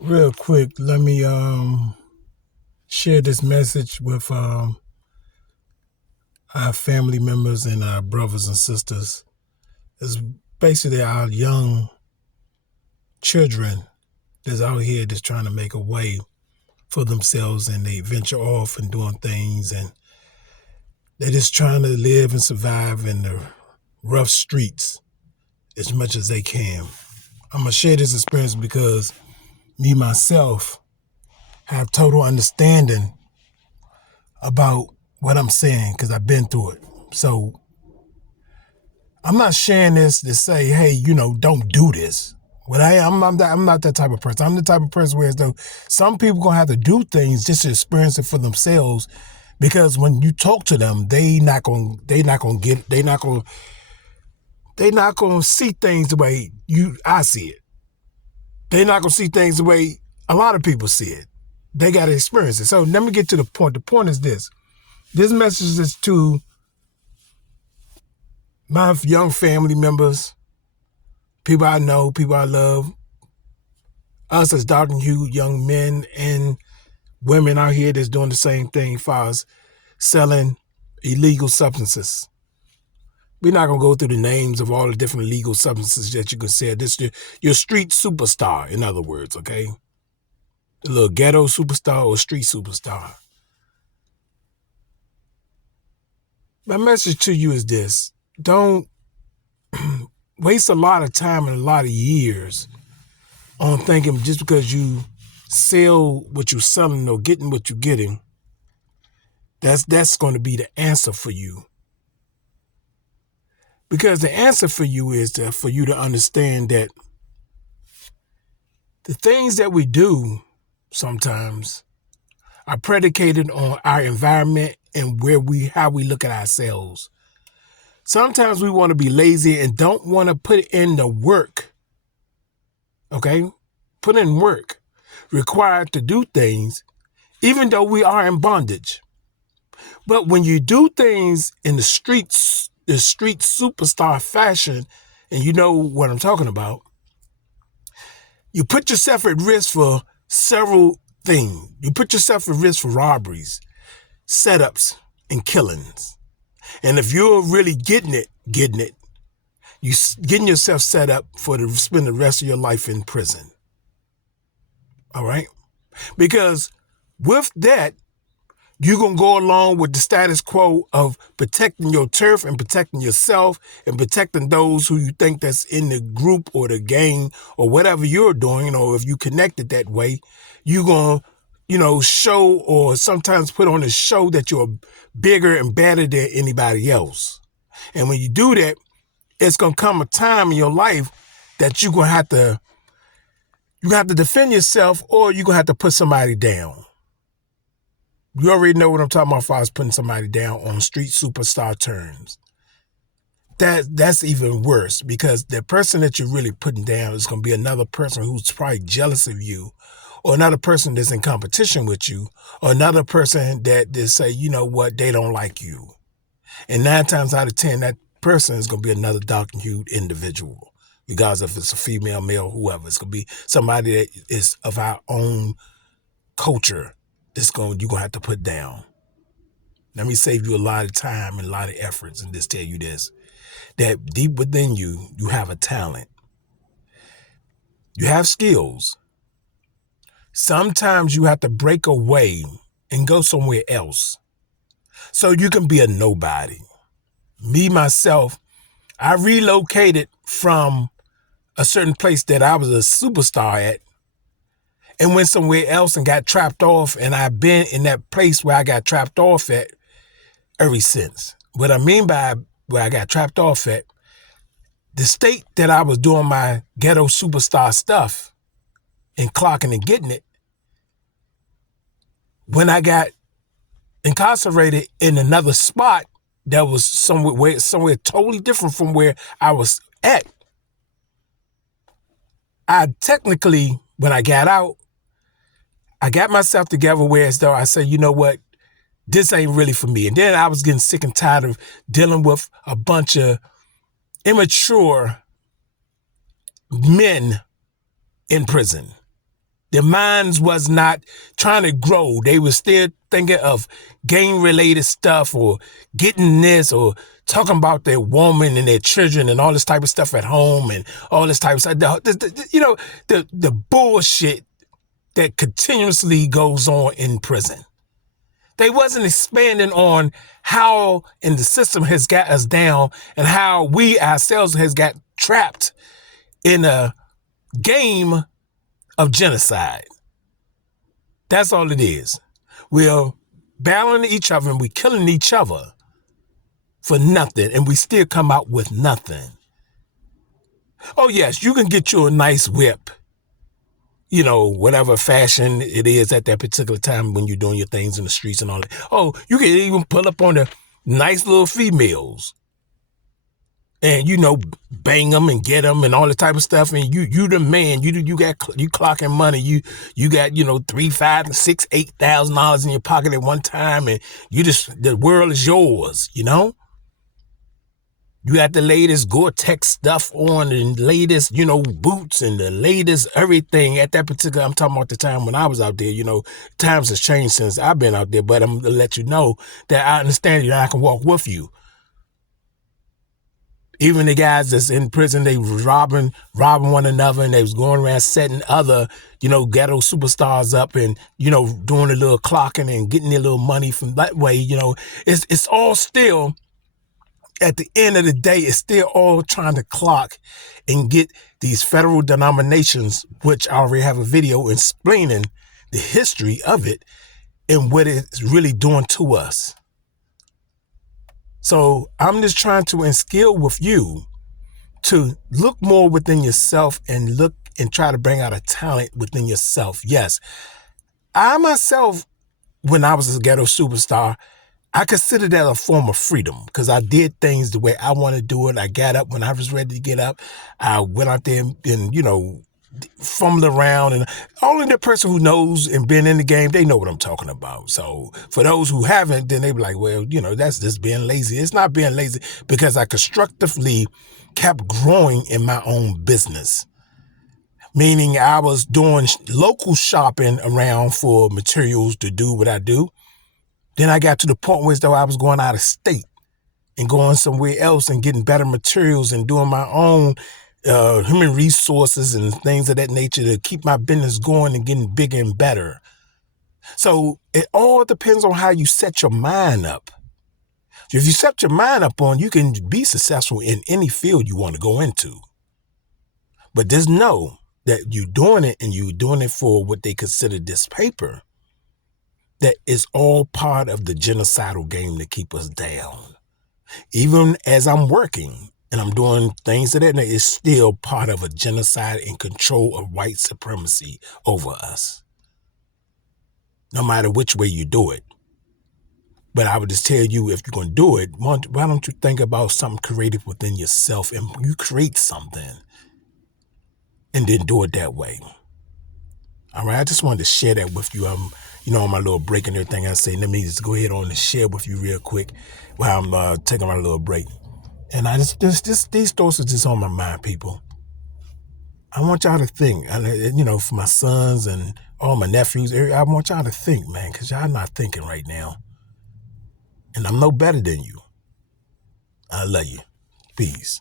Real quick, let me share this message with our family members and our brothers and sisters. It's basically our young children that's out here that's trying to make a way for themselves, and they venture off and doing things, and they're just trying to live and survive in the rough streets as much as they can. I'm gonna share this experience because me myself have total understanding about what I'm saying because I've been through it. So I'm not sharing this to say, hey, don't do this. What I'm not that type of person. I'm the type of person where though some people gonna have to do things just to experience it for themselves, because when you talk to them, they not gonna see things the way I see it. They're not gonna see things the way a lot of people see it. They gotta experience it. So let me get to the point. The point is this. This message is to my young family members, people I know, people I love, us as dark and hued young men and women out here that's doing the same thing as far as selling illegal substances. We're not going to go through the names of all the different illegal substances that you can sell. This is your street superstar, in other words, okay? The little ghetto superstar or street superstar. My message to you is this. Don't waste a lot of time and a lot of years on thinking just because you sell what you're selling or getting what you're getting, that's going to be the answer for you. Because the answer for you is for you to understand that the things that we do sometimes are predicated on our environment and how we look at ourselves. Sometimes we want to be lazy and don't want to put in the work. Okay? Put in work required to do things, even though we are in bondage. But when you do things in the street superstar fashion, and you know what I'm talking about, you put yourself at risk for several things. You put yourself at risk for robberies, setups, and killings. And if you're really getting it, you getting yourself set up to spend the rest of your life in prison. All right? Because with that, you're going to go along with the status quo of protecting your turf and protecting yourself and protecting those who you think that's in the group or the gang or whatever you're doing, or if you connected that way, you're going to, show or sometimes put on a show that you're bigger and better than anybody else. And when you do that, it's going to come a time in your life that you're going to have to defend yourself, or you're going to have to put somebody down. You already know what I'm talking about as far as putting somebody down on street superstar terms. That's even worse, because the person that you're really putting down is going to be another person who's probably jealous of you, or another person that's in competition with you, or another person that they say, you know what, they don't like you. And 9 times out of 10, that person is going to be another dark and hued individual, regardless if it's a female, male, whoever. It's going to be somebody that is of our own culture you're going to have to put down. Let me save you a lot of time and a lot of efforts and just tell you this, that deep within you, you have a talent. You have skills. Sometimes you have to break away and go somewhere else so you can be a nobody. Me, myself, I relocated from a certain place that I was a superstar at and went somewhere else and got trapped off, and I've been in that place where I got trapped off at ever since. What I mean by where I got trapped off at, the state that I was doing my ghetto superstar stuff and clocking and getting it, when I got incarcerated in another spot that was somewhere totally different from where I was at, I technically, when I got out, I got myself together where as though I said, you know what, this ain't really for me. And then I was getting sick and tired of dealing with a bunch of immature men in prison. Their minds was not trying to grow. They were still thinking of gang-related stuff or getting this or talking about their woman and their children and all this type of stuff at home and all this type of stuff. The bullshit that continuously goes on in prison. They wasn't expanding on how and the system has got us down and how we ourselves has got trapped in a game of genocide. That's all it is. We're battling each other and we're killing each other for nothing, and we still come out with nothing. Oh yes, you can get you a nice whip, whatever fashion it is at that particular time when you're doing your things in the streets and all that. Oh, you can even pull up on the nice little females and, bang them and get them and all the type of stuff. And you the man, you clocking money. You got, $3,000, $5,000, $6,000, $8,000 in your pocket at one time. And the world is yours, You got the latest Gore-Tex stuff on and latest, boots and the latest everything at that particular, I'm talking about the time when I was out there, times has changed since I've been out there, but I'm going to let you know that I understand you and I can walk with you. Even the guys that's in prison, they was robbing one another, and they was going around setting other, ghetto superstars up and, doing a little clocking and getting their little money from that way. It's all still, at the end of the day, it's still all trying to clock and get these federal denominations, which I already have a video explaining the history of it and what it's really doing to us. So I'm just trying to instill with you to look more within yourself and look and try to bring out a talent within yourself. Yes, I myself, when I was a ghetto superstar, I considered that a form of freedom because I did things the way I want to do it. I got up when I was ready to get up. I went out there and fumbled around, and only the person who knows and been in the game, they know what I'm talking about. So for those who haven't, then they be like, well, that's just being lazy. It's not being lazy because I constructively kept growing in my own business. Meaning I was doing local shopping around for materials to do what I do. Then I got to the point where I was going out of state and going somewhere else and getting better materials and doing my own human resources and things of that nature to keep my business going and getting bigger and better. So it all depends on how you set your mind up. If you set your mind up on, you can be successful in any field you want to go into. But just know that you're doing it and you're doing it for what they consider this paper. That is all part of the genocidal game to keep us down. Even as I'm working and I'm doing things that is still part of a genocide and control of white supremacy over us. No matter which way you do it. But I would just tell you, if you're going to do it, why don't you think about something creative within yourself and you create something and then do it that way. All right, I just wanted to share that with you. On my little break and everything, I say, let me just go ahead on and share with you real quick while I'm taking my little break. And I these thoughts are just on my mind, people. I want y'all to think, for my sons and all my nephews, I want y'all to think, man, because y'all not thinking right now. And I'm no better than you. I love you. Peace.